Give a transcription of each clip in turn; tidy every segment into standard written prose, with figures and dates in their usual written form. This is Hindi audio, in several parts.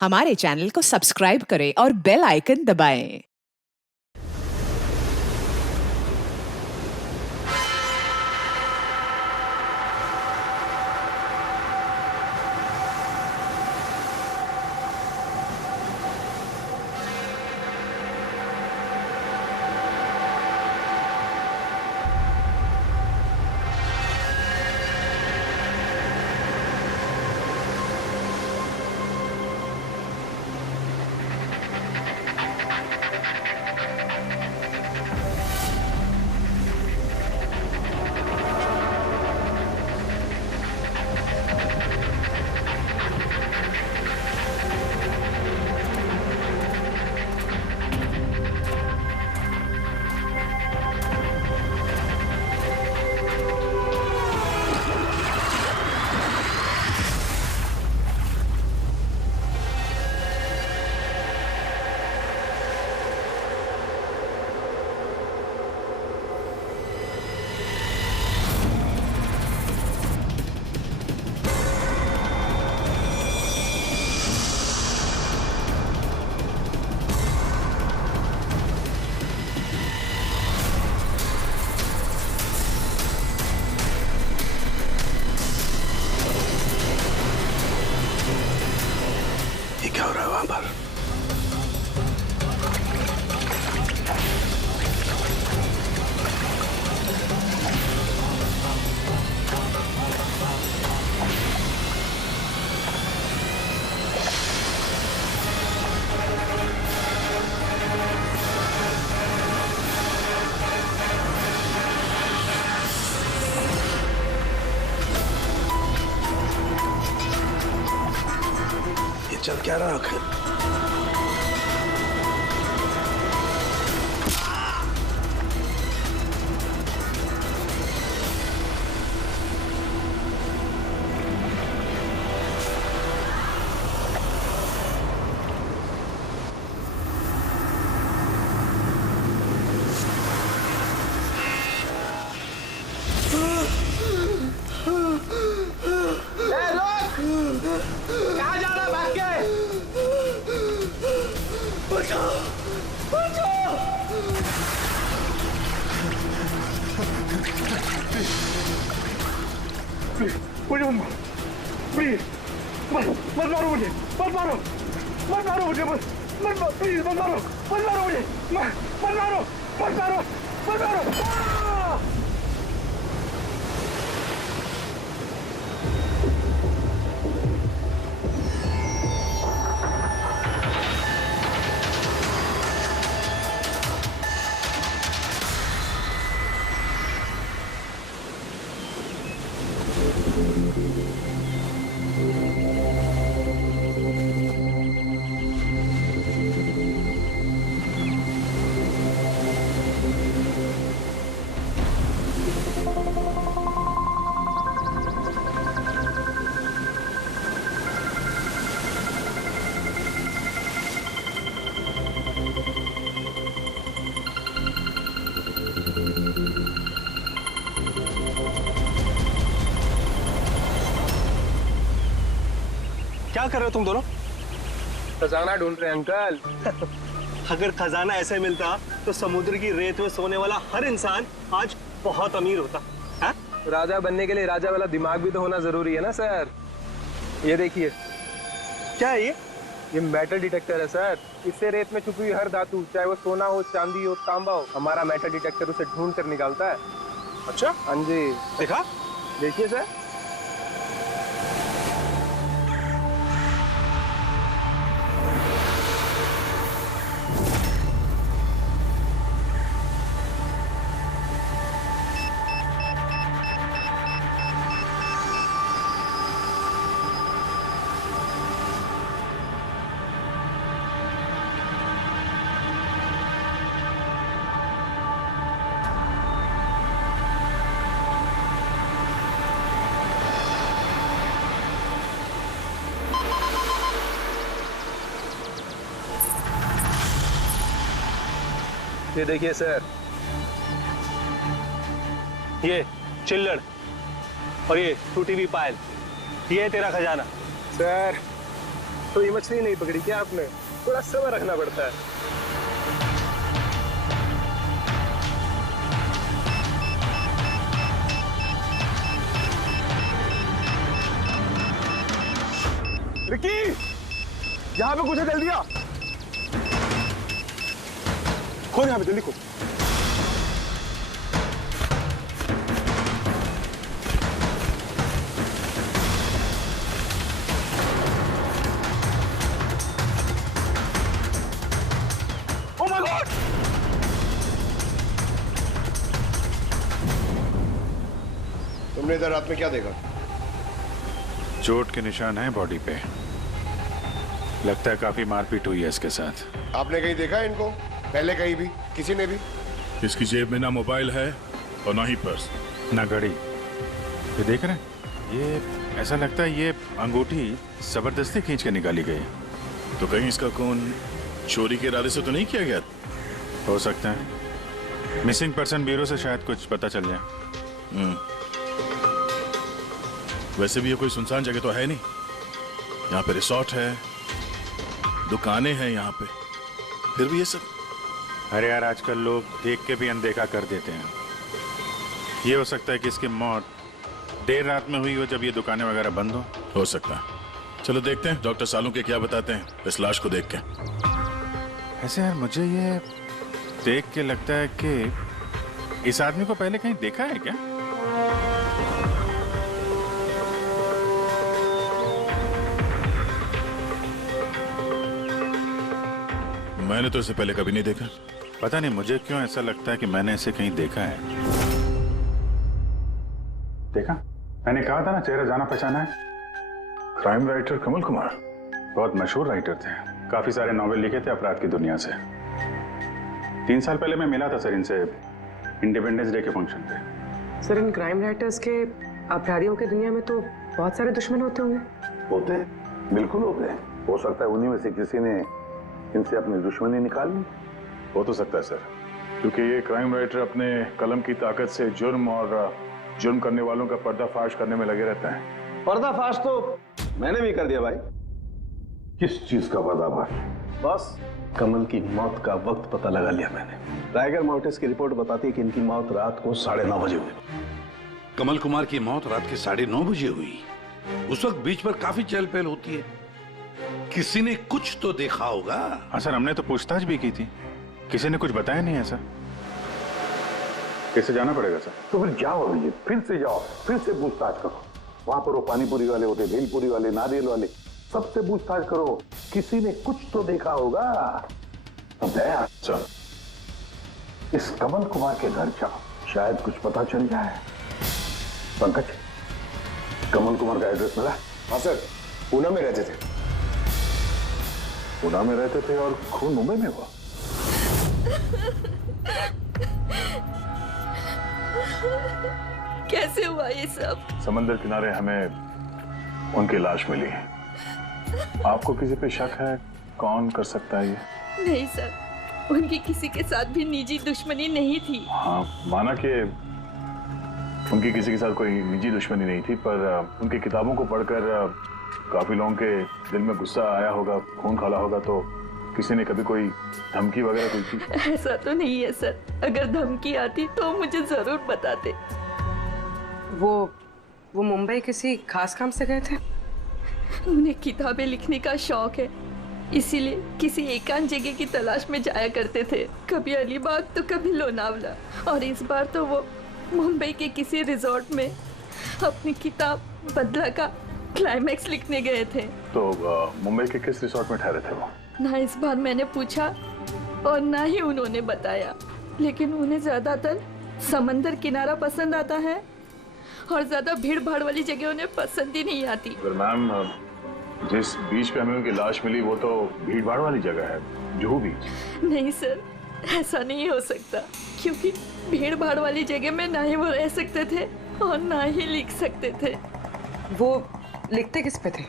हमारे चैनल को सब्सक्राइब करें और बेल आइकन दबाएं। ये क्या हो रहा है वहां पर? ये चल क्या रहा आखिर? कहाँ जा रहा है भाग के? बचाओ! बचाओ! मुझे मत मारो, प्लीज मत मारो मुझे, मत मारो मुझे, मत मारो, प्लीज मत मारो मुझे, मत मारो! क्या कर रहे हो तुम दोनों? खजाना ढूंढ रहे हैं अंकल। अगर खजाना ऐसे मिलता तो समुद्र की रेत में सोने वाला हर इंसान आज बहुत अमीर होता है? राजा बनने के लिए राजा वाला दिमाग भी तो होना जरूरी है ना सर। ये देखिए, क्या है ये? ये मेटल डिटेक्टर है सर। इससे रेत में छुपी हुई हर धातु, चाहे वो सोना हो, चांदी हो, तांबा हो, हमारा मेटल डिटेक्टर उसे ढूंढ कर निकालता है। अच्छा, हाँ जी, देखा? देखिए सर। ये देखिए सर, ये चिल्लड़ और ये टूटी हुई पायल, ये है तेरा खजाना। सर तो ये मछली नहीं पकड़ी क्या आपने? थोड़ा सब्र रखना पड़ता है। रिकी, यहाँ पे कुछ है, जल्दी आ। खोल यहाँ पे, जल्दी खोल। Oh my God! तुमने इधर रात में क्या देखा? चोट के निशान हैं बॉडी पे। लगता है काफी मारपीट हुई है इसके साथ। आपने कहीं देखा इनको पहले? कहीं भी किसी ने भी? इसकी जेब में ना मोबाइल है और ना ही पर्स, ना घड़ी। ये देख रहे हैं, ये ऐसा लगता है ये अंगूठी जबरदस्ती खींच के निकाली गई है। तो कहीं इसका खून चोरी के इरादे से तो नहीं किया गया? हो सकता है मिसिंग पर्सन ब्यूरो से शायद कुछ पता चल जाए। वैसे भी ये कोई सुनसान जगह तो है नहीं। यहाँ पे रिसोर्ट है, दुकानें हैं यहाँ पे, फिर भी ये सब। अरे यार, आजकल लोग देख के भी अनदेखा कर देते हैं। ये हो सकता है कि इसकी मौत देर रात में हुई हो, जब ये दुकानें वगैरह बंद हो सकता है। चलो देखते हैं डॉक्टर सालू के क्या बताते हैं इस लाश को देख के। ऐसे यार, मुझे ये देख के लगता है कि इस आदमी को पहले कहीं देखा है क्या? मैंने तो इसे पहले कभी नहीं देखा। पता नहीं मुझे क्यों ऐसा लगता है कि मैंने इसे कहीं देखा है। देखा, मैंने कहा था ना, चेहरा जाना पहचाना है। क्राइम राइटर कमल कुमार बहुत मशहूर राइटर थे, काफी सारे नॉवेल लिखे थे अपराध की दुनिया से। 3 साल पहले मैं मिला था सर इनसे इंडिपेंडेंस डे के फंक्शन पे। सर, इन क्राइम राइटर्स के अपराधियों की दुनिया में तो बहुत सारे दुश्मन होते होंगे। होते हैं, बिल्कुल होते हैं। हो सकता है उन्हीं में से किसी ने इनसे अपनी दुश्मनी निकाल ली। हो तो सकता है सर, क्योंकि ये क्राइम राइटर अपने कलम की ताकत से जुर्म और जुर्म करने वालों का पर्दाफाश करने में लगे रहते हैं। पर्दाफाश तो मैंने भी कर दिया भाई। किस चीज का पर्दाफाश? बस कमल की मौत का वक्त पता लगा लिया मैंने। टाइगर मोर्टिस की रिपोर्ट बताती है कि इनकी मौत रात को 9:30 बजे हुई। कमल कुमार की मौत रात के 9:30 बजे हुई। उस वक्त बीच पर काफी चहल पहल होती है। किसी ने कुछ तो देखा होगा। हाँ सर, हमने तो पूछताछ भी की थी, किसी ने कुछ बताया नहीं है सर। कैसे जाना पड़ेगा सर? तो फिर जाओ अभिजीत, फिर से जाओ, फिर से पूछताछ करो। वहां पर वो पानीपुरी वाले होते, भेलपुरी वाले, नारियल वाले, सबसे पूछताछ करो। किसी ने कुछ तो देखा होगा। तो दया सर, इस कमल कुमार के घर जाओ, शायद कुछ पता चल जाए। पंकज, कमल कुमार का एड्रेस मिला? हाँ सर, पूना में रहते थे। पूना में रहते थे और खून मुंबई में हुआ। कैसे हुआ ये सब? समंदर किनारे हमें उनकी लाश मिली। आपको किसी पे शक है? कौन कर सकता है ये? नहीं सर, उनकी किसी के साथ भी निजी दुश्मनी नहीं थी। हाँ, माना कि उनकी किसी के साथ कोई निजी दुश्मनी नहीं थी, पर उनकी किताबों को पढ़कर काफी लोगों के दिल में गुस्सा आया होगा, खून खाला होगा, तो किसी ने कभी कोई धमकी वगैरह कोई की? ऐसा तो नहीं है सर, अगर धमकी आती तो मुझे जरूर बताते। वो मुंबई किसी खास काम से गए थे? उन्हें किताबें लिखने का शौक है, इसीलिए किसी एकांत जगह की तलाश में जाया करते थे। कभी अलीबाग तो कभी लोनावला, और इस बार तो वो मुंबई के किसी रिजॉर्ट में अपनी किताब बदला का क्लाइमैक्स लिखने गए थे। तो मुंबई के किस रिसोर्ट में ठहरे थे वो? ना इस बार मैंने पूछा और ना ही उन्होंने बताया, लेकिन उन्हें ज्यादातर समंदर किनारा पसंद आता है और ज्यादा भीड़ भाड़ वाली जगह उन्हें पसंद ही नहीं आती। मैम, जिस बीच पे हमें उनकी लाश मिली वो तो भीड़ भाड़ वाली जगह है, जुहू बीच। नहीं सर, ऐसा नहीं हो सकता, क्योंकि भीड़ भाड़ वाली जगह में ना ही वो रह सकते थे और ना ही लिख सकते थे। वो लिखते किस पे थे?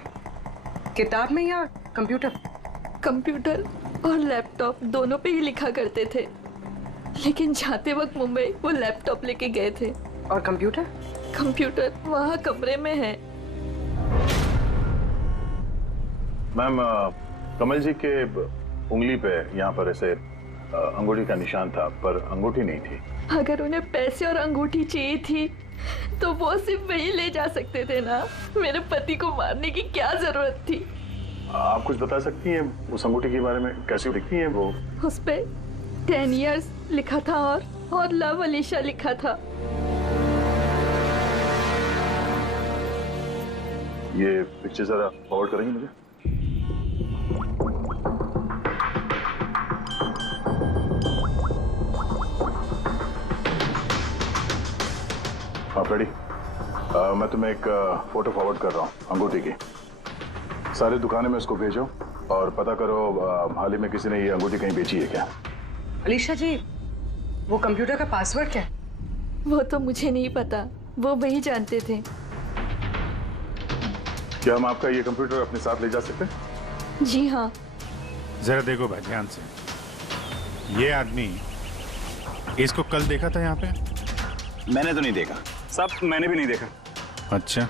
किताब में या कंप्यूटर? कंप्यूटर और लैपटॉप दोनों पे ही लिखा करते थे, लेकिन जाते वक्त मुंबई वो लैपटॉप लेके गए थे। और कंप्यूटर? कंप्यूटर वहाँ कमरे में है। मैम कमल जी के उंगली पे यहाँ पर ऐसे अंगूठी का निशान था, पर अंगूठी नहीं थी। अगर उन्हें पैसे और अंगूठी चाहिए थी तो वो सिर्फ वही ले जा सकते थे ना। मेरे पति को मारने की क्या जरूरत थी? आप कुछ बता सकती हैं उस अंगूठी के बारे में, कैसी दिखती है वो? उस पे 10 years लिखा था और लव अलीशा लिखा था। ये पिक्चर जरा फॉरवर्ड करेंगे मुझे? आप रेडी? मैं तुम्हें एक फोटो फॉरवर्ड कर रहा हूँ अंगूठी की। सारी दुकानें में इसको भेजो और पता करो हाल ही में किसी ने ये अंगूठी कहीं बेची है क्या। अलीशा जी, वो कंप्यूटर का पासवर्ड क्या है? वो तो मुझे नहीं पता, वो वही जानते थे। क्या हम आपका ये कंप्यूटर अपने साथ ले जा सकते हैं? जी हाँ। जरा देखो भाई ध्यान से, ये आदमी, इसको कल देखा था यहाँ पे? मैंने तो नहीं देखा साहब, मैंने भी नहीं देखा। अच्छा,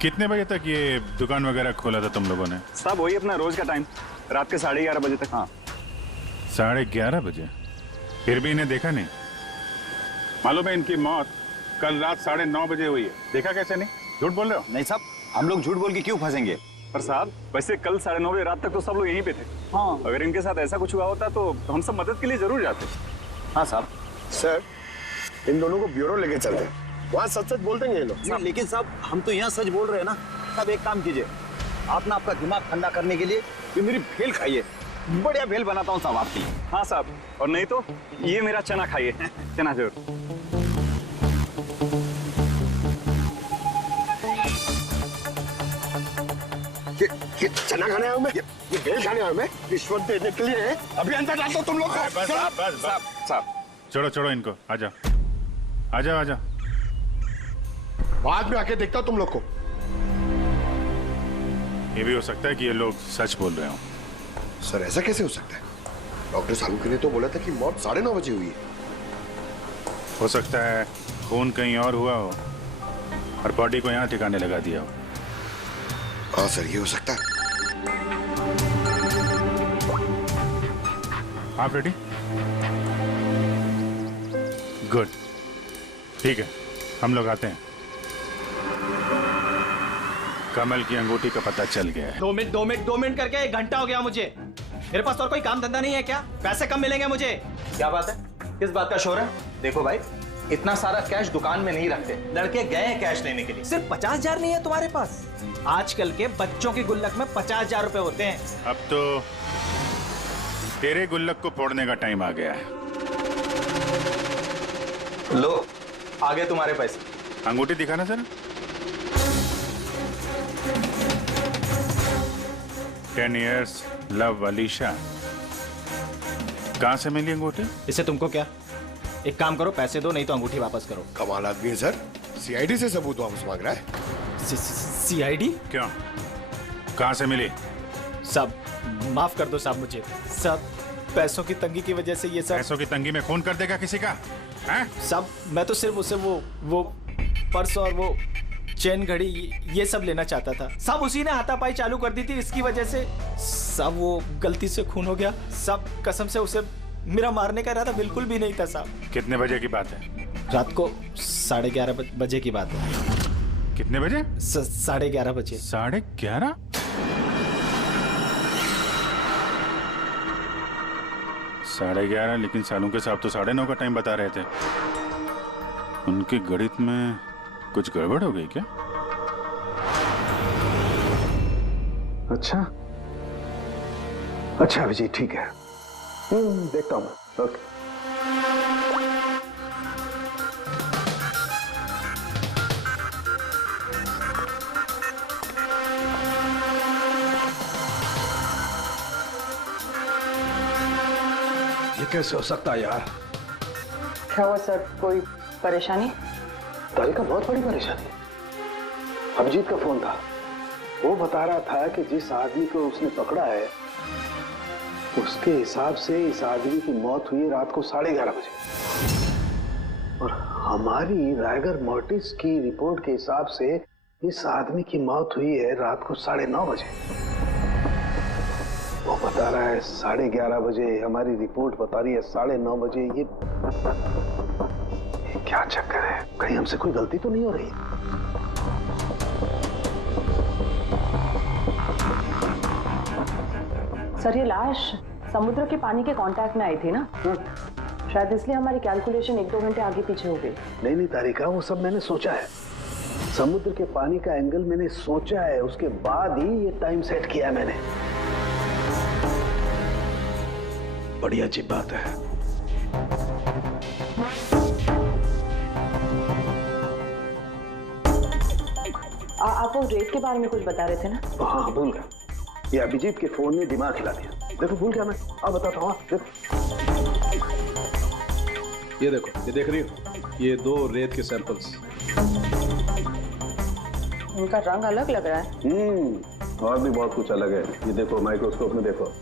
कितने बजे तक ये दुकान वगैरह खोला था तुम लोगों ने? साहब वही अपना रोज का टाइम, रात के 11:30 बजे तक। हाँ 11:30 बजे? फिर भी इन्हें देखा नहीं? मालूम है इनकी मौत कल रात 9:30 बजे हुई है, देखा कैसे नहीं? झूठ बोल रहे हो? नहीं साहब, हम लोग झूठ बोल के क्यों फंसेंगे? पर साहब वैसे कल 9:30 बजे रात तक तो सब लोग यहीं पे थे। हाँ, अगर इनके साथ ऐसा कुछ हुआ होता तो हम सब मदद के लिए जरूर जाते। हाँ साहब। सर इन दोनों को ब्यूरो लेके चलते हैं, वहाँ सच सच बोल देंगे ये लोग। लेकिन साहब हम तो यहाँ सच बोल रहे हैं ना। साहब एक काम कीजिए, आप ना आपका दिमाग ठंडा करने के लिए ये मेरी भेल खाइए, बढ़िया भेल बनाता हूँ साहब आपकी। हाँ साहब, और नहीं तो ये मेरा चना खाइए, चना जरूर। ये चना खाने आया हूँ मैं, ये भेल खाने आया हूँ मैं, रिश्वत देने के लिए। अभी अंदर डालता हूँ तुम लोग को। बस साहब, छोड़ो इनको, आ जाओ। बाद में आके देखता हूँ तुम लोग को। ये भी हो सकता है कि ये लोग सच बोल रहे हो। सर ऐसा कैसे हो सकता है? डॉक्टर सालुके ने तो बोला था कि मौत 9:30 बजे हुई है। हो सकता है खून कहीं और हुआ हो और बॉडी को यहाँ ठिकाने लगा दिया हो। हाँ सर, ये हो सकता है। आप रेडी? गुड, ठीक है, हम लोग आते हैं। कमल की अंगूठी का पता चल गया है। 2 मिनट करके 1 घंटा हो गया मुझे। मेरे पास और कोई काम धंधा नहीं है क्या? पैसे कम मिलेंगे मुझे। क्या बात है? किस बात का शोर है? देखो भाई, इतना सारा कैश दुकान में नहीं रखते, लड़के गए हैं कैश लेने के लिए। सिर्फ 50,000 नहीं है तुम्हारे पास? आजकल के बच्चों की गुल्लक में 50,000 रुपए होते हैं। अब तो तेरे गुल्लक को फोड़ने का टाइम आ गया है। लो, आ गए तुम्हारे पैसे। अंगूठी दिखाना सर। 10 years love Alisha. कहां से मिली अंगूठी? इससे तुमको क्या? एक काम करो, पैसे दो, नहीं तो अंगूठी वापस करो। कमाल आदमी है सर, सीआईडी से सबूत वापस मांग रहा है। सीआईडी? क्यों, कहां से मिली? सब माफ कर दो साहब मुझे। सब पैसों की तंगी की वजह से ये सब। पैसों की तंगी में खून कर देगा किसी का? सब मैं तो सिर्फ उसे वो पर्स और वो चेन घड़ी ये सब लेना चाहता था। सब उसी ने हाथापाई चालू कर दी थी, इसकी वजह से सब वो गलती से खून हो गया। सब कसम से उसे मेरा मारने का इरादा बिल्कुल भी नहीं था साहब। कितने बजे की बात है? रात को 11:30 बजे की बात है। कितने बजे? 11:30 बजे। 11:30? साढ़े 11, लेकिन सालों के साहब तो 9:30 का टाइम बता रहे थे। उनके गणित में कुछ गड़बड़ हो गई क्या? अच्छा अभिजीत, ठीक है, देखता हूँ। ओके। ये कैसे हो सकता है यार? क्या हुआ सर, कोई परेशानी? ताई का बहुत बड़ी परेशानी। अभिजीत का फोन था, वो बता रहा था कि जिस आदमी को उसने पकड़ा है उसके हिसाब से इस आदमी की मौत हुई रात को 11:30 बजे, और हमारी रायगर मोर्टिस की रिपोर्ट के हिसाब से इस आदमी की मौत हुई है रात को 9:30 बजे। बता रहा है 11:30 बजे, हमारी रिपोर्ट बता रही है 9:30 बजे। ये क्या चक्कर है? कहीं हमसे कोई गलती तो नहीं हो रही? सर ये लाश समुद्र के पानी के कांटेक्ट में आई थी ना, शायद इसलिए हमारी कैलकुलेशन 1-2 घंटे आगे पीछे हो गई। नहीं तारिका, वो सब मैंने सोचा है। समुद्र के पानी का एंगल मैंने सोचा है, उसके बाद ही ये टाइम सेट किया है मैंने। बड़ी अजीब बात है। आप वो रेत के बारे में कुछ बता रहे थे ना? हाँ भूल गया। ये अभिजीत के फोन ने दिमाग हिला दिया। देखो भूल गया मैं, अब बताता हूँ। देखो ये देखो, ये देख रही हो, ये 2 रेत के सैंपल्स। उनका रंग अलग लग रहा है। और भी बहुत कुछ अलग है। ये देखो माइक्रोस्कोप में देखो।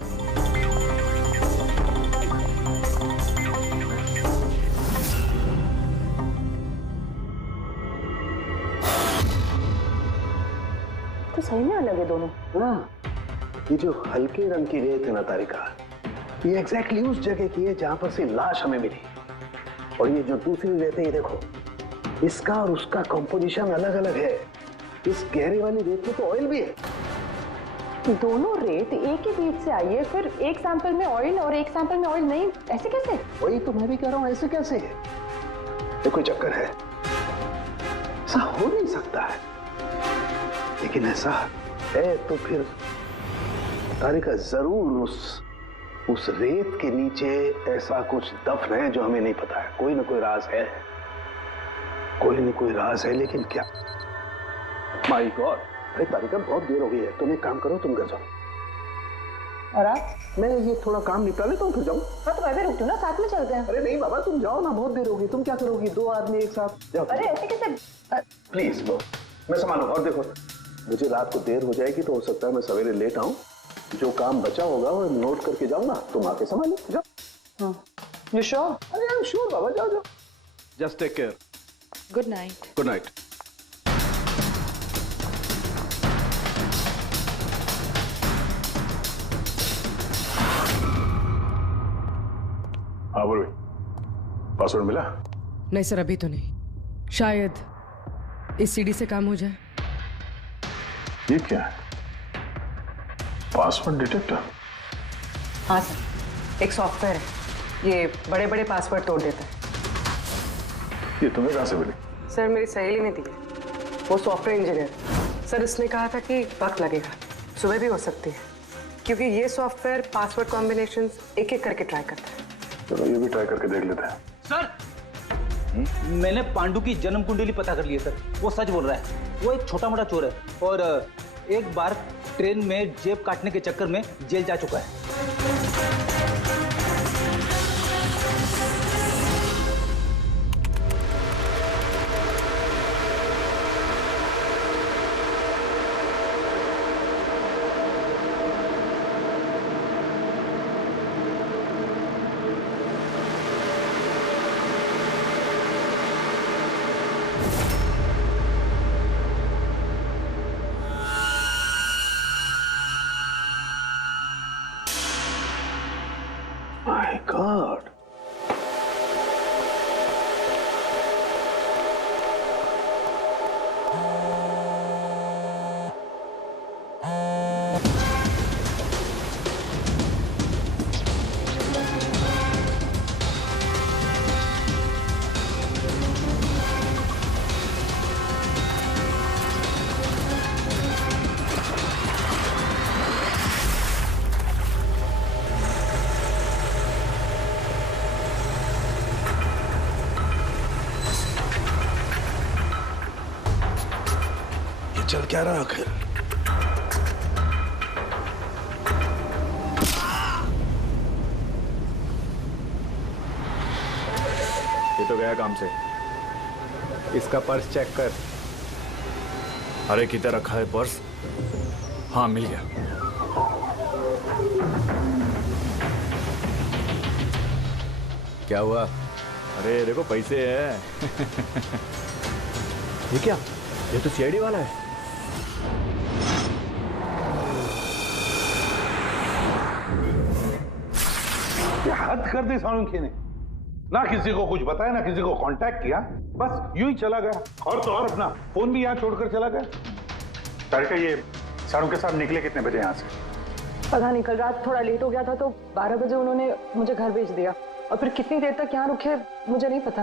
तो सही में अलग है दोनों। हाँ, ये जो हल्के रंग की रेत है ना तारिका, ये एग्जैक्टली उस जगह की है जहां पर से लाश हमें मिली। और ये जो दूसरी रेत है, ये देखो, इसका और उसका कंपोजिशन अलग अलग है। इस गहरे वाली रेत में तो ऑयल भी है। दोनों रेत एक ही बीच से आई है, फिर एक सैंपल में ऑयल और एक सैंपल में ऑयल नहीं, ऐसे कैसे? वही तो मैं भी कह रहा हूँ, ऐसे कैसे? ये कोई चक्कर है? ऐसा हो नहीं सकता है। लेकिन ऐसा है तो फिर तारिका जरूर उस रेत के नीचे ऐसा कुछ दफन है जो हमें नहीं पता है। कोई ना कोई राज है, कोई ना कोई राज है, लेकिन क्या? माय गॉड, अरे तारिका बहुत देर हो गई है। तुम एक काम करो, तुम घर जाओ और आप? मैं ये थोड़ा काम निपटा लेता हूँ, फिर जाऊँ। हाँ तो मैं भी रुकती हूँ ना, साथ में चलते हैं। अरे नहीं बाबा, तुम जाओ ना, बहुत देर होगी। तुम क्या करोगी? 2 आदमी एक साथ जाओ। अरे ऐसे कैसे? प्लीज वो मैं संभालू। और देखो, मुझे रात को देर हो जाएगी तो हो सकता है मैं सवेरे लेट आऊं। जो काम बचा होगा वो नोट करके जाऊंगा, तुम आके संभालो। जाओ। You sure? अरे आई एम श्योर बाबा, जाओ जाओ। Just take care. Good night. Good night. हाँ बोलो, पासवर्ड मिला? नहीं सर, अभी तो नहीं। शायद इस सीडी से काम हो जाए। ये क्या है? Password detector? हाँ सर, एक सॉफ्टवेयर है, ये बड़े बड़े पासवर्ड तोड़ देता है। ये तुम्हें कहाँ से मिली? सर मेरी सहेली ने दी है, वो सॉफ्टवेयर इंजीनियर। सर इसने कहा था कि वक्त लगेगा, सुबह भी हो सकती है, क्योंकि ये सॉफ्टवेयर पासवर्ड कॉम्बिनेशंस एक एक करके ट्राई करता है। चलो ये भी ट्राई करके देख लेते हैं। सर मैंने पांडु की जन्म कुंडली पता कर ली है सर। वो सच बोल रहा है, वो एक छोटा मोटा चोर है और एक बार ट्रेन में जेब काटने के चक्कर में जेल जा चुका है। My God. चल क्या रहा आखिर? ये तो गया काम से। इसका पर्स चेक कर। अरे किधर रखा है पर्स? हाँ मिल गया। क्या हुआ? अरे देखो पैसे है। ये क्या? ये तो सीआईडी वाला है। क्या हद कर दी सालुंखे ने, ना किसी को कुछ बताया ना किसी को कांटेक्ट किया, बस यूं ही चला गया। और तो और अपना फोन भी यहाँ छोड़कर चला गया। तारिका, ये सारू के साथ निकले कितने बजे यहाँ से? पता नहीं, कल रात थोड़ा लेट हो गया था तो 12 बजे उन्होंने मुझे घर भेज दिया, और फिर कितनी देर तक यहाँ रुके मुझे नहीं पता।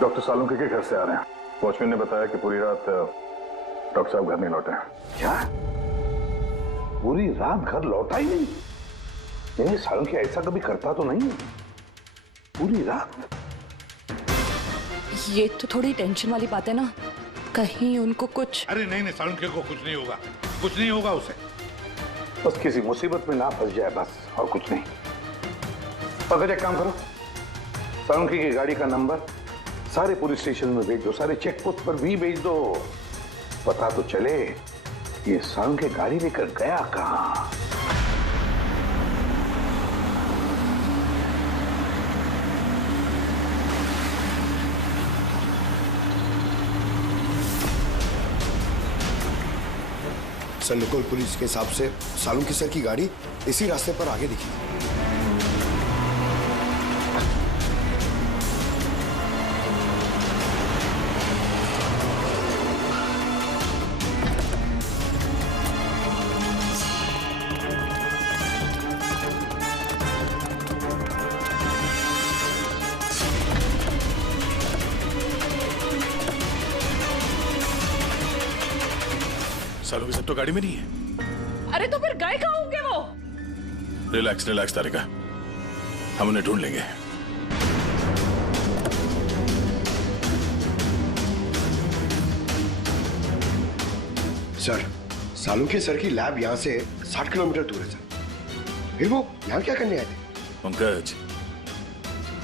डॉक्टर सालुंके के घर से आ रहे हैं। वॉचमैन ने बताया कि पूरी रात डॉक्टर साहब घर नहीं लौटे। क्या? पूरी रात घर लौटा ही नहीं? यानी सालुंखे ऐसा कभी करता तो नहीं? पूरी रात? ये तो थोड़ी टेंशन वाली बात है ना, कहीं उनको कुछ। अरे नहीं नहीं, सालुंखे को कुछ नहीं होगा, कुछ नहीं होगा उसे। बस किसी मुसीबत में ना फंस जाए, बस, और कुछ नहीं। पकड़, एक काम करो, सालुंखे की गाड़ी का नंबर सारे पुलिस स्टेशन में भेज दो, सारे चेक पोस्ट पर भी भेज दो। पता तो चले ये सालुंखे गाड़ी लेकर गया कहां। सर, लोकल पुलिस के हिसाब से सालुंखे सर की गाड़ी इसी रास्ते पर आगे दिखी। सालुंखे सर तो गाड़ी में नहीं है। अरे तो फिर गए कहाँ होंगे वो? रिलैक्स रिलैक्स तारिका, हम उन्हें ढूंढ लेंगे। सर, सालुंखे सर की लैब यहाँ से 60 किलोमीटर दूर है सर। फिर वो यहाँ क्या करने आए थे? पंकज,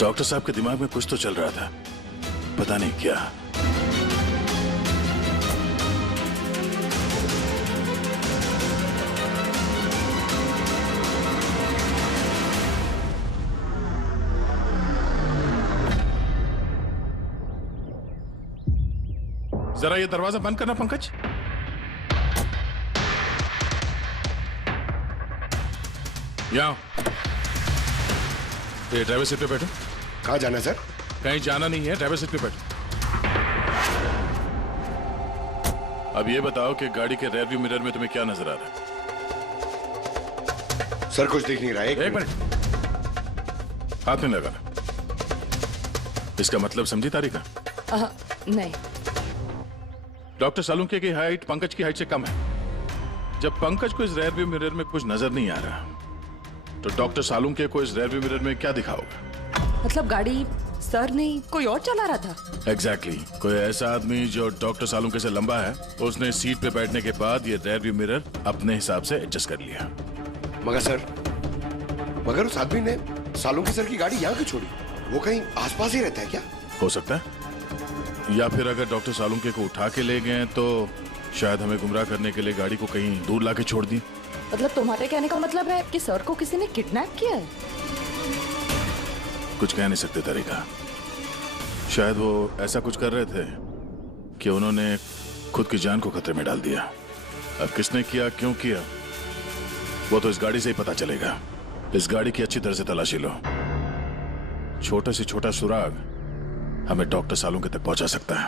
डॉक्टर साहब के दिमाग में कुछ तो चल रहा था, पता नहीं क्या। जरा ये दरवाजा बंद करना पंकज। यहाँ ये ड्राइवर सीट पे बैठो। कहाँ जाना है सर? कहीं जाना नहीं है, ड्राइवर सीट पे बैठो। अब ये बताओ कि गाड़ी के रेयर व्यू मिरर में तुम्हें क्या नजर आ रहा है? सर कुछ दिख नहीं रहा है। एक मिनट, हाथ में लगाना। इसका मतलब समझी तारिका? नहीं। डॉक्टर सालुंखे की हाइट पंकज की हाइट से कम है। जब पंकज को इस रेयर व्यू मिरर में कुछ नजर नहीं आ रहा, तो डॉक्टर सालुंखे को इस रेयर व्यू मिरर में क्या दिखा होगा? मतलब गाड़ी सर नहीं कोई और चला रहा था? एग्जैक्टली कोई ऐसा आदमी जो डॉक्टर सालुंखे से लंबा है, उसने सीट पे बैठने के बाद ये रेयर व्यू मिरर अपने हिसाब से एडजस्ट कर लिया। मगर उस आदमी ने सालुंखे सर की गाड़ी यहाँ क्यों छोड़ी? वो कहीं आसपास ही रहता है क्या? हो सकता है, या फिर अगर डॉक्टर सालुंखे को उठा के ले गए तो शायद हमें गुमराह करने के लिए गाड़ी को कहीं दूर लाके छोड़ दी। मतलब तुम्हारे कहने का मतलब है कि सर को किसी ने किडनैप किया है? कुछ कह नहीं सकते तरीका। शायद वो ऐसा कुछ कर रहे थे कि उन्होंने खुद की जान को खतरे में डाल दिया। अब किसने किया, क्यों किया, वो तो इस गाड़ी से ही पता चलेगा। इस गाड़ी की अच्छी तरह से तलाशी लो। छोटा से छोटा सुराग हमें डॉक्टर सालुंखे तक पहुंचा सकता है।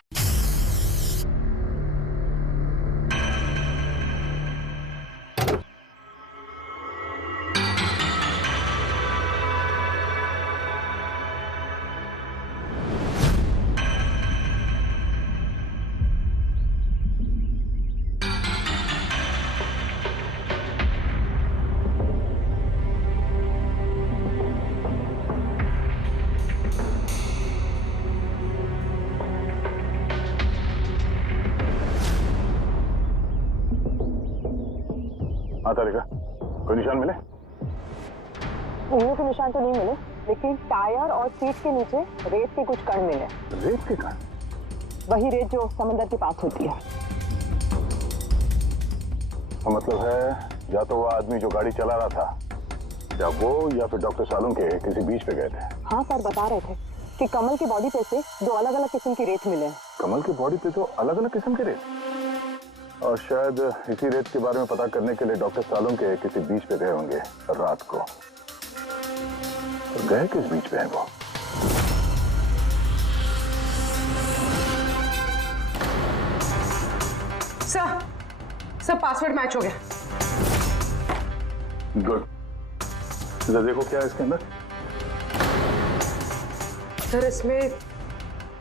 हाँ तारिका, कोई निशान मिले? उंगलियों के निशान तो नहीं मिले, लेकिन टायर और सीट के नीचे रेत के कुछ कण मिले। रेत के कण? वही रेत जो समंदर के पास होती है। तो मतलब है या तो वो आदमी जो गाड़ी चला रहा था, या वो या फिर डॉक्टर सालुंखे किसी बीच पे गए थे। हाँ सर बता रहे थे कि कमल की बॉडी पे से दो अलग अलग किस्म की रेत मिले हैं। कमल की बॉडी पे तो अलग अलग किस्म के रेत? और शायद इसी रेत के बारे में पता करने के लिए डॉक्टर सालों के किसी बीच पे गए होंगे रात को। गए किस बीच पे हैं वो? सर पासवर्ड मैच हो गया। गुड। जरा देखो क्या है इसके अंदर। सर इसमें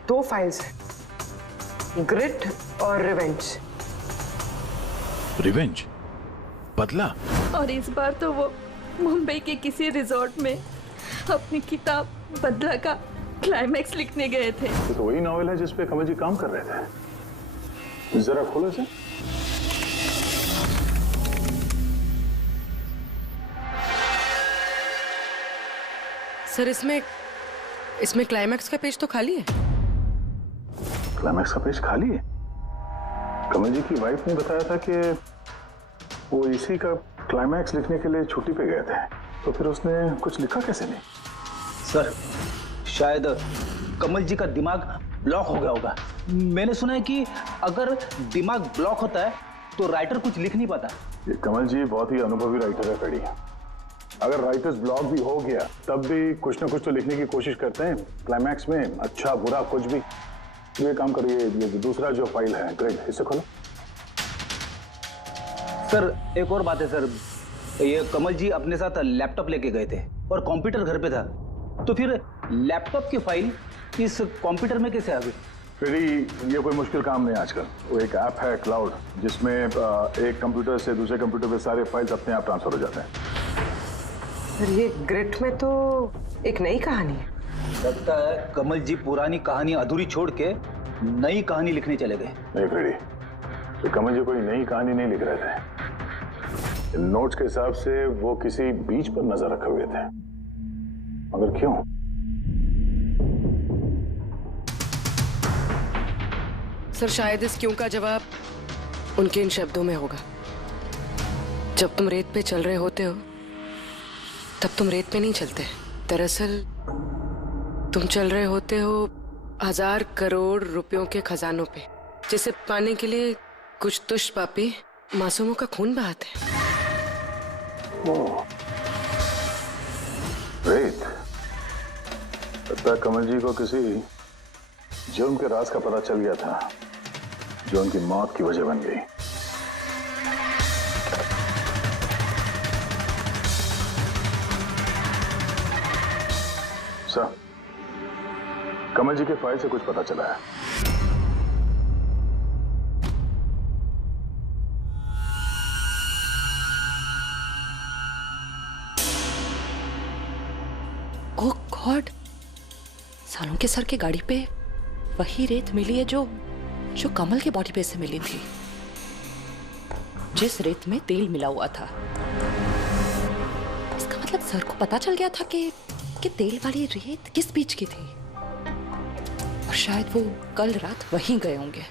2 फाइल्स हैं, ग्रिट और रिवेंज। रिवेंज? बदला? और इस बार तो वो मुंबई के किसी रिजॉर्ट में अपनी किताब बदला का क्लाइमैक्स लिखने गए थे। तो वही नॉवेल है जिसपे कमल जी काम कर रहे थे। जरा खोलो इसे। सर इसमें क्लाइमैक्स का पेज तो खाली है। क्लाइमैक्स का पेज खाली है? कमल जी की वाइफ ने बताया था कि वो इसी का क्लाइमैक्स लिखने के लिए छुट्टी पे गए थे, तो फिर उसने कुछ लिखा कैसे नहीं? सर शायद कमल जी का दिमाग ब्लॉक हो गया होगा। मैंने सुना है कि अगर दिमाग ब्लॉक होता है तो राइटर कुछ लिख नहीं पाता। ये कमल जी बहुत ही अनुभवी राइटर है पेड़ी। अगर राइटर्स ब्लॉक भी हो गया तब भी कुछ ना कुछ तो लिखने की कोशिश करते हैं क्लाइमैक्स में, अच्छा बुरा कुछ भी। ये काम करिए, ये दूसरा जो फाइल है ग्रेट, इसे खोलो। सर एक और बात है सर, ये कमल जी अपने साथ लैपटॉप लेके गए थे और कंप्यूटर घर पे था, तो फिर लैपटॉप की फाइल इस कंप्यूटर में कैसे आ गई? पेड़ी, ये कोई मुश्किल काम नहीं आजकल। वो एक ऐप है क्लाउड, जिसमें एक कंप्यूटर से दूसरे कंप्यूटर पे सारे फाइल्स अपने आप ट्रांसफर हो जाते हैं। सर ये ग्रिट में तो एक नई कहानी है। लगता है कमल जी पुरानी कहानी अधूरी छोड़ के नई कहानी लिखने चले गए। नहीं पेड़ी, तो कमल जी कोई नई कहानी नहीं लिख रहे थे। नोट्स के हिसाब से वो किसी बीच पर नजर रखे हुए थे, मगर क्यों? सर शायद इस क्यों का जवाब उनके इन शब्दों में होगा। जब तुम रेत पे चल रहे होते हो तब तुम रेत पे नहीं चलते। दरअसल तुम चल रहे होते हो 1000 करोड़ रुपयों के खजानों पे, जिसे पाने के लिए कुछ तुष्ट पापी मासूमों का खून बहाते हैं। रेत? लगता है कमल जी को किसी जुर्म के राज का पता चल गया था, जो उनकी मौत की वजह बन गई। सर, कमल जी के फाइल से कुछ पता चला है। ओह गॉड, सालों के सर की गाड़ी पे वही रेत मिली है जो कमल के बॉडी पे से मिली थी, जिस रेत में तेल मिला हुआ था। इसका मतलब सर को पता चल गया था कि तेल वाली रेत किस बीच की थी, और शायद वो कल रात वहीं गए होंगे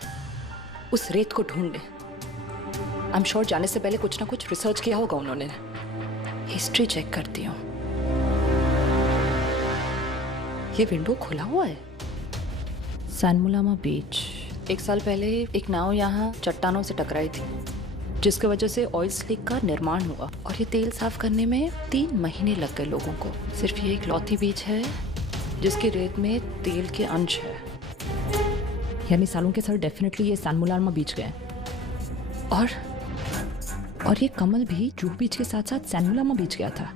उस रेत को ढूंढने। आई एम श्योर जाने से पहले कुछ ना कुछ रिसर्च किया होगा उन्होंने। हिस्ट्री चेक करती हूँ। ये विंडो खुला हुआ है। सैनमुलामा बीच। 1 साल पहले एक नाव यहाँ चट्टानों से टकराई थी, जिसकी वजह से ऑयल स्लिक का निर्माण हुआ, और ये तेल साफ करने में 3 महीने लग गए लोगों को। सिर्फ ये इकलौती बीच है जिसकी रेत में तेल के अंश है। यानी सालों के सर डेफिनेटली ये सैनमुलामा बीच गए, और ये कमल भी जूहू बीच के साथ साथ सैनमुलामा बीच गया था।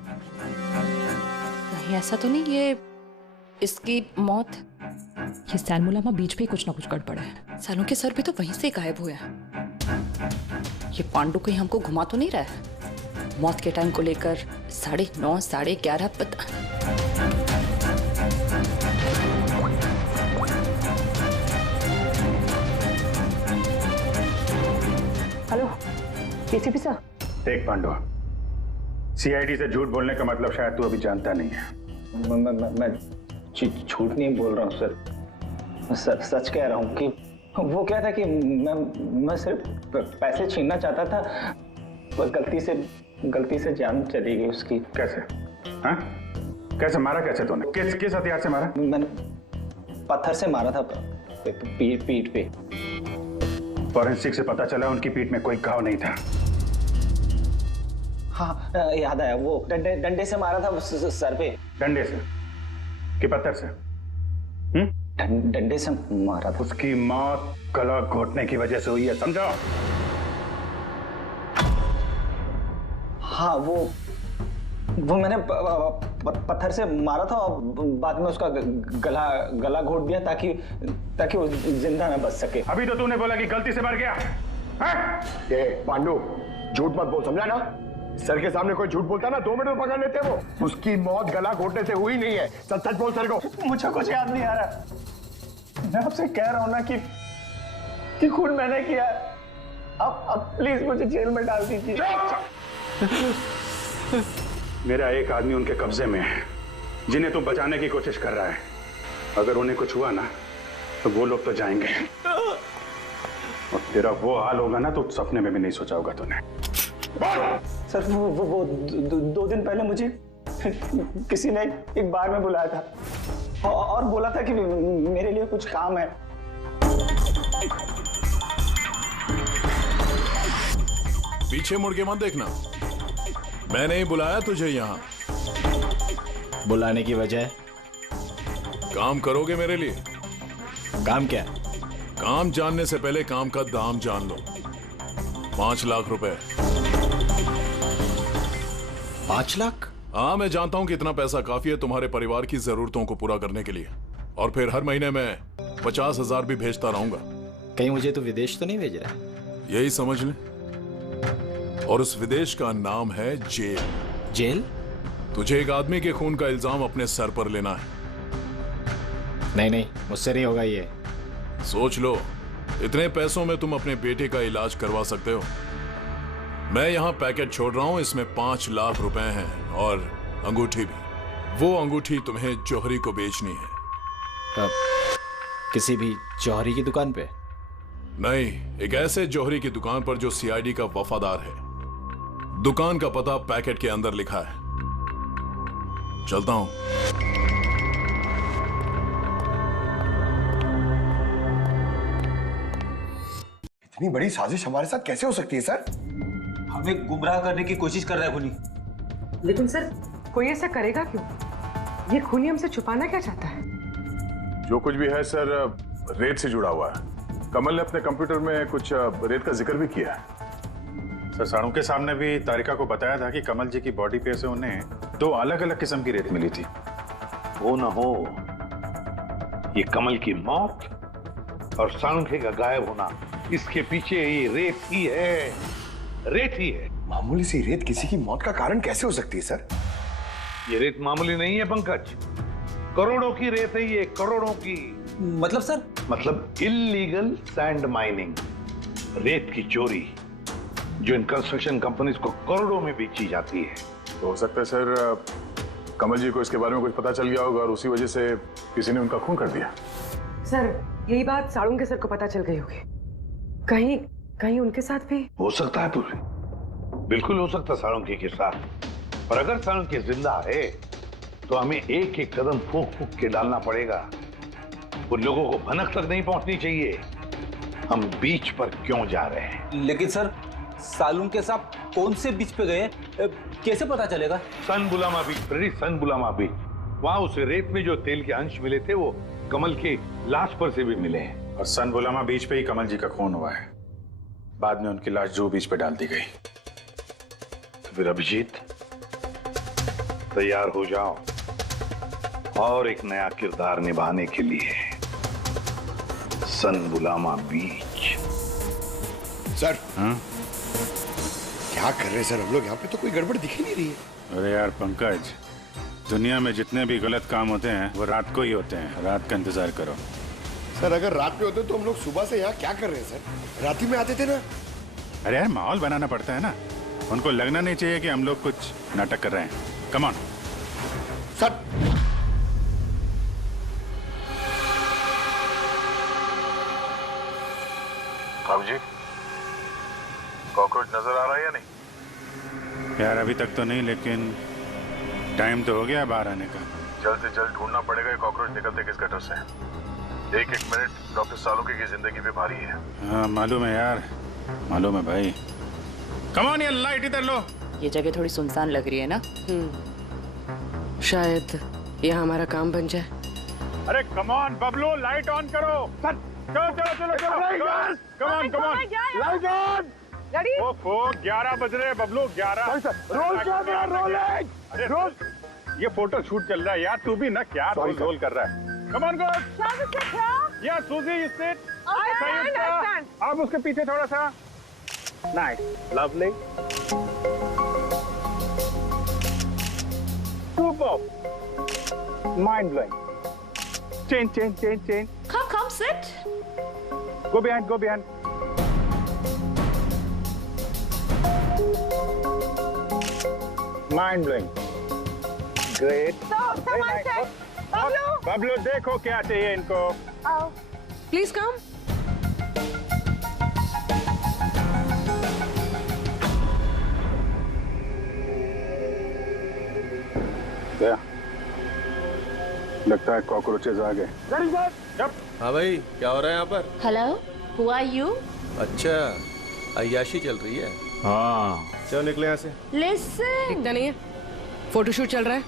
नहीं ऐसा तो नहीं, ये इसकी मौत, ये सैनमुलामा बीच पे कुछ ना कुछ गड़बड़ है। सालों के सर भी तो वहीं से गायब हुए हैं। ये पांडु कहीं हमको घुमा तो नहीं रहा है? मौत के टाइम को लेकर 9:30 11:30 पता। हेलो एसीपी साहब। देख पांडु, सीआईडी से झूठ बोलने का मतलब शायद तू अभी जानता नहीं है। मैं झूठ नहीं बोल रहा हूँ सर, सच कह रहा हूँ कि वो क्या था कि मैं सिर्फ पैसे छीनना चाहता था, पर गलती से जान चली गई उसकी। कैसे? हाँ? कैसे मारा? कैसे तूने? किस हथियार से मारा? मैंने पत्थर से मारा था, पीठ पे। फॉरेंसिक से पता चला उनकी पीठ में कोई घाव नहीं था। हाँ याद आया, वो डंडे से मारा था सर पे। डंडे से कि पत्थर से? डंडे से मारा था। उसकी मौत गला घोटने की वजह से हुई है, समझो? हाँ वो मैंने पत्थर से मारा था और बाद में उसका गला घोट दिया ताकि वो जिंदा न बच सके। अभी तो तूने बोला कि गलती से मर गया। ये पांडु, झूठ मत बोल, समझा ना? सर के सामने कोई झूठ बोलता ना 2 मिनट में पकड़ लेते वो। उसकी मौत गला घोटने से हुई नहीं है। सच सच बोल सर को। मुझे कुछ याद नहीं आ रहा। मैं आपसे कह रहा हूं ना कि खून मैंने किया। अब प्लीज मुझे जेल में डाल दीजिए। मेरा एक आदमी उनके कब्जे में है जिन्हें तू बचाने की कोशिश कर रहा है। अगर उन्हें कुछ हुआ ना तो वो लोग तो जाएंगे और तेरा वो हाल होगा ना तो सपने में भी नहीं सोचा होगा तूने। सर वो 2 दिन पहले मुझे किसी ने एक बार में बुलाया था और बोला था कि मेरे लिए कुछ काम है। पीछे मुड़ के मत देखना, मैंने ही बुलाया तुझे यहाँ। बुलाने की वजह? काम करोगे मेरे लिए? काम क्या? काम जानने से पहले काम का दाम जान लो। 5 लाख रुपए। 5 लाख? हाँ, मैं जानता हूं कि इतना पैसा काफी है तुम्हारे परिवार की जरूरतों को पूरा करने के लिए, और फिर हर महीने में 50,000 भी भेजता रहूंगा। कहीं मुझे तो विदेश तो नहीं भेज रहा? यही समझ ले। और उस विदेश का नाम है जेल। जेल? तुझे एक आदमी के खून का इल्जाम अपने सर पर लेना है। नहीं, मुझसे नहीं होगा ये। सोच लो, इतने पैसों में तुम अपने बेटे का इलाज करवा सकते हो। मैं यहाँ पैकेट छोड़ रहा हूँ, इसमें 5 लाख रुपए हैं और अंगूठी भी। वो अंगूठी तुम्हें जौहरी को बेचनी है। किसी भी जौहरी की दुकान पे? नहीं, एक ऐसे जौहरी की दुकान पर जो सीआईडी का वफादार है। दुकान का पता पैकेट के अंदर लिखा है। चलता हूं। इतनी बड़ी साजिश हमारे साथ कैसे हो सकती है सर? हमें गुमराह करने की कोशिश कर रहा है खूनी। लेकिन सर, कोई ऐसा करेगा क्यों? ये खूनी हमसे छुपाना क्या चाहता है? जो कुछ भी है सर, रेत से जुड़ा हुआ है। कमल ने अपने कंप्यूटर में कुछ रेत का जिक्र भी किया है। सर, सारों के सामने भी तारिका को बताया था कि कमल जी की बॉडी पे से उन्हें 2 अलग-अलग किस्म की रेत मिली थी। हो ना हो, ये कमल की मौत और साळुंखे का गायब होना, इसके पीछे ये रेत ही है। रेत ही है। मामूली सी रेत किसी की मौत का कारण कैसे हो सकती है सर? ये रेत मामूली नहीं है पंकज, करोड़ों की रेत है ये, करोड़ों की। मतलब सर? मतलब इल्लीगल सैंड माइनिंग, रेत की चोरी, जो इन कंस्ट्रक्शन कंपनीज को करोड़ों में बेची जाती है। तो हो सकता है सर कमल जी को इसके बारे में कुछ पता चल गया होगा और उसी वजह से किसी ने उनका खून कर दिया। सर, यही बात साळुंखे सर को पता चल गई होगी। कहीं उनके साथ भी हो सकता है पूरी, बिल्कुल हो सकता है साळुंखे के साथ। पर अगर साळुंखे जिंदा है तो हमें एक एक कदम फूंक फूंक के डालना पड़ेगा। उन लोगों को भनक तक नहीं पहुंचनी चाहिए हम बीच पर क्यों जा रहे हैं। लेकिन सर, साळुंखे साहब कौन से बीच पे गए, कैसे पता चलेगा? सन बुलामा बीच, सन बुलामा बीच। वहां उस रेत में जो तेल के अंश मिले थे वो कमल के लाश पर से भी मिले हैं। और सन बुलामा बीच पे ही कमल जी का खून हुआ है। बाद में उनकी लाश जो बीच पे डाल दी गई। तो फिर अभिजीत, तैयार हो जाओ और एक नया किरदार निभाने के लिए। सन बुलामा बीच। सर, क्या कर रहे हैं सर हम लोग यहाँ पे? तो कोई गड़बड़ दिख ही नहीं रही है। अरे यार पंकज, दुनिया में जितने भी गलत काम होते हैं वो रात को ही होते हैं। रात का इंतजार करो। सर, अगर रात में होते तो हम लोग सुबह से यहाँ क्या कर रहे हैं सर? रात ही में आते थे ना। अरे यार, माहौल बनाना पड़ता है ना। उनको लगना नहीं चाहिए कि हम लोग कुछ नाटक कर रहे हैं। Come on sir. बाबू जी, कॉकरोच नजर आ रहा है या नहीं? यार, अभी तक तो नहीं, लेकिन टाइम तो हो गया बाहर आने का। जल्द से जल्द ढूंढना पड़ेगा ये कॉकरोच निकलते किस गटर से। एक एक मिनट डॉक्टर सालुंके की जिंदगी पे भारी है। हाँ मालूम है यार, मालूम है भाई। कम ऑन, ये लाइट इधर लो। ये जगह थोड़ी सुनसान लग रही है ना? शायद यहाँ हमारा काम बन जाए। अरे come on Bablu, light on करो। चलो चलो चलो चलो, come on come on, light on. Ready? ओफो 11 बज रहे हैं बबलू, 11। Roll camera rolling. अरे रोल, ये फोटो शूट चल रहा है यार, तू भी ना क्या रोल रोल कर रहा है। Come on good. या सूजी यू सिट। आप उसके पीछे थोड़ा सा। Nice, lovely, super, mind blowing. Change. Come, sit. Go behind. Mind blowing. Great. Very nice. Bablu देखो क्या चाहिए इनको। Please come. क्या लगता है कॉकरोचेज आ गए। हाँ भाई, क्या हो रहा है यहाँ पर? Hello, who are you? अच्छा, अय्याशी चल रही है। हाँ चलो निकले यहाँ से। Listen. दिखता नहीं है, फोटोशूट चल रहा है।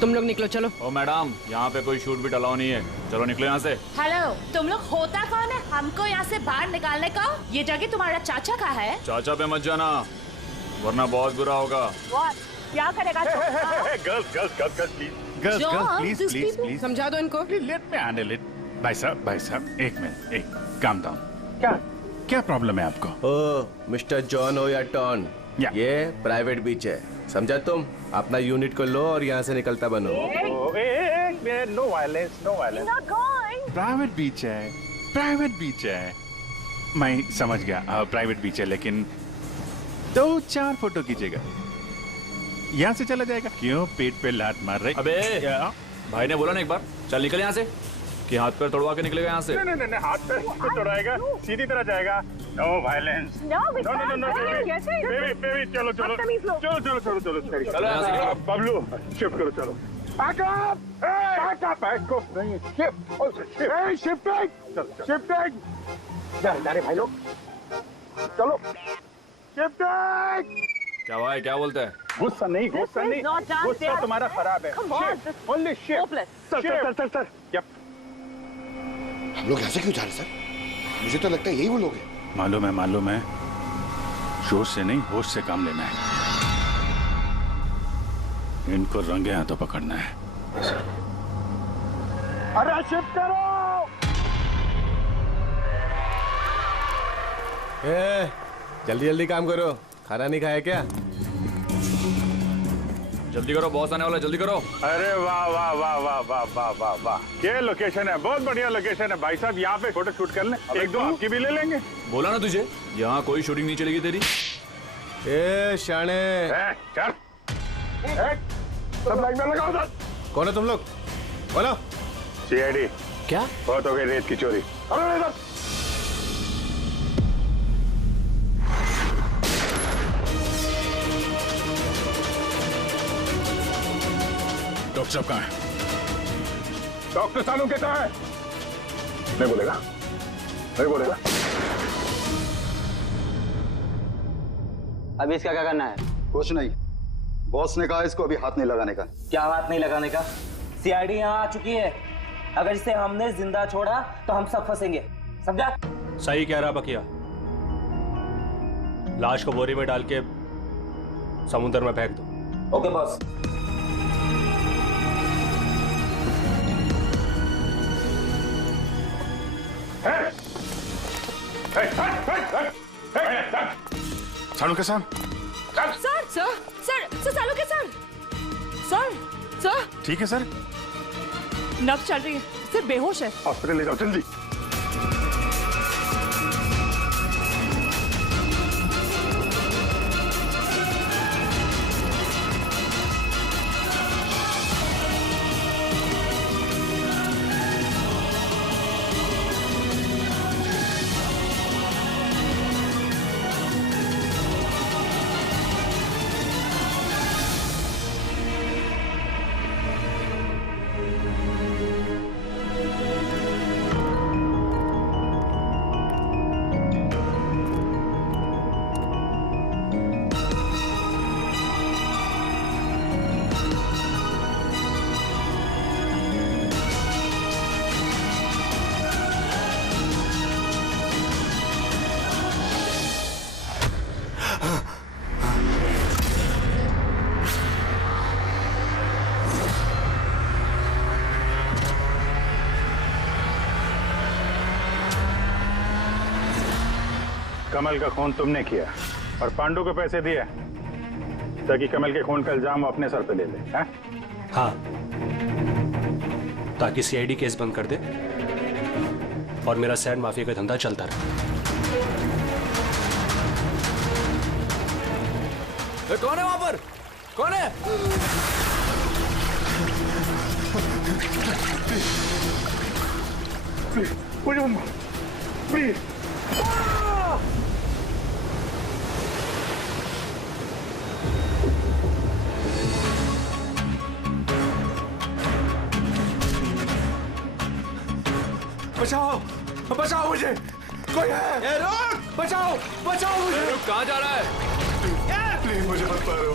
तुम लोग निकलो, चलो। ओ मैडम, यहाँ पे कोई शूट भी अलाउ नहीं है, चलो निकलो यहाँ से। हेलो, तुम लोग होता कौन है हमको यहाँ से बाहर निकालने का? ये जगह तुम्हारा चाचा का है। चाचा पे मत जाना, वरना बहुत बुरा होगा। क्या करेगा? Girls, please. समझा दो इनको। Let me handle it. भाई साहब, एक मिनट, काम डाउन। क्या प्रॉब्लम है आपको? ओ मिस्टर जॉन हो या टॉन, ये प्राइवेट बीच है, समझा तुम? अपना यूनिट को लो और यहाँ से निकलता बनो। No violence. प्राइवेट बीच है। मैं समझ गया, प्राइवेट बीच है, लेकिन 2-4 फोटो कीजिएगा। यहाँ से चला जाएगा। क्यों पेट पे लात मार रहे? अबे भाई ने बोला ना एक बार, चल निकल यहाँ से, कि हाथ पैर तोड़वा के निकलेगा यहाँ से। नहीं, हाथ पैर क्यों तोड़ाएगा, सीधी तरह जाएगा। No violence. नो, बेबी, चलो। यहाँ से बबलू शिफ्ट करो, चलो। शिफ्टिंग। अरे भाई लोग, चलो। शिफ्टिंग। क्या भाई, क्या बोलते हैं? गुस्सा नहीं, गुस्सा तुम्हारा खराब है। Only shift. सर। हम लोग यहाँ से क्यों जा रहे सर? मुझे तो लगता है यही वो लोग हैं। मालूम है, जोश से नहीं होश से काम लेना है। इनको रंगे हाथों पकड़ना है। अरे शिफ्ट करो। जल्दी काम करो, खाना नहीं खाया क्या? जल्दी करो, बॉस आने वाला, जल्दी करो। अरे वाह, ये लोकेशन है, बहुत बढ़िया लोकेशन है भाई साहब। यहाँ पे फोटो शूट कर लें, एक दो आपकी भी ले लेंगे। बोला ना तुझे, यहाँ कोई शूटिंग नहीं चलेगी तेरी। ए शाने, चल। सब लाइन में लगाओ सर। कौन है तुम लोग? बोलो। CID। क्या? बहुत हो गई रेत की चोरी। डॉक्टर साहब कहाँ है? डॉक्टर सालुंके कहाँ है? नहीं बोलेगा। अभी इसका क्या करना है? कुछ नहीं, बॉस ने कहा इसको अभी हाथ नहीं लगाने का। क्या हाथ नहीं लगाने का? CID यहाँ आ चुकी है, अगर इसे हमने जिंदा छोड़ा तो हम सब फंसेंगे, समझा? सही कह रहा बकिया, लाश को बोरी में डाल के समुद्र में फेंक दो। Okay boss. सालुंके साहब। Sir Salunke sir. ठीक है सर। नब्ज चल रही है, सिर्फ बेहोश है। हॉस्पिटल ले जाओ जल्दी। कमल का खून तुमने किया और पांडु को पैसे दिए ताकि कमल के खून का इल्जाम वो अपने सर पे ले ले, हैं? हाँ, ताकि सीआईडी केस बंद कर दे और मेरा सैंड माफिया का धंधा चलता रहे। कौन है वहां पर? कौन है? मुझे मत मारो, प्लीज। बचाओ, बचाओ मुझे, कोई है? रुक! बचाओ, बचाओ मुझे। रुक, कहाँ जा रहा है? प्लीज मुझे मत मारो।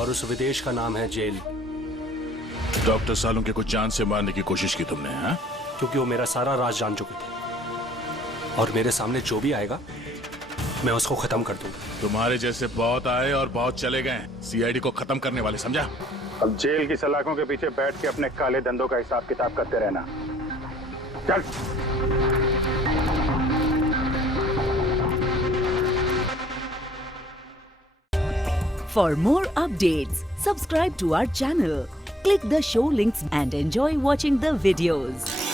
और उस विदेश का नाम है जेल। डॉक्टर सालों के कुछ जान से मारने की कोशिश की तुमने, हाँ? क्योंकि वो मेरा सारा राज जान चुके थे और मेरे सामने जो भी आएगा मैं उसको खत्म कर दूंगा। तुम्हारे जैसे बहुत आए और बहुत चले गए, सीआईडी को खत्म करने वाले, समझा? अब जेल की सलाखों के पीछे बैठ के अपने काले धंधों का हिसाब किताब करते रहना। चल। For more updates, subscribe to our channel, click the show links and enjoy watching the videos.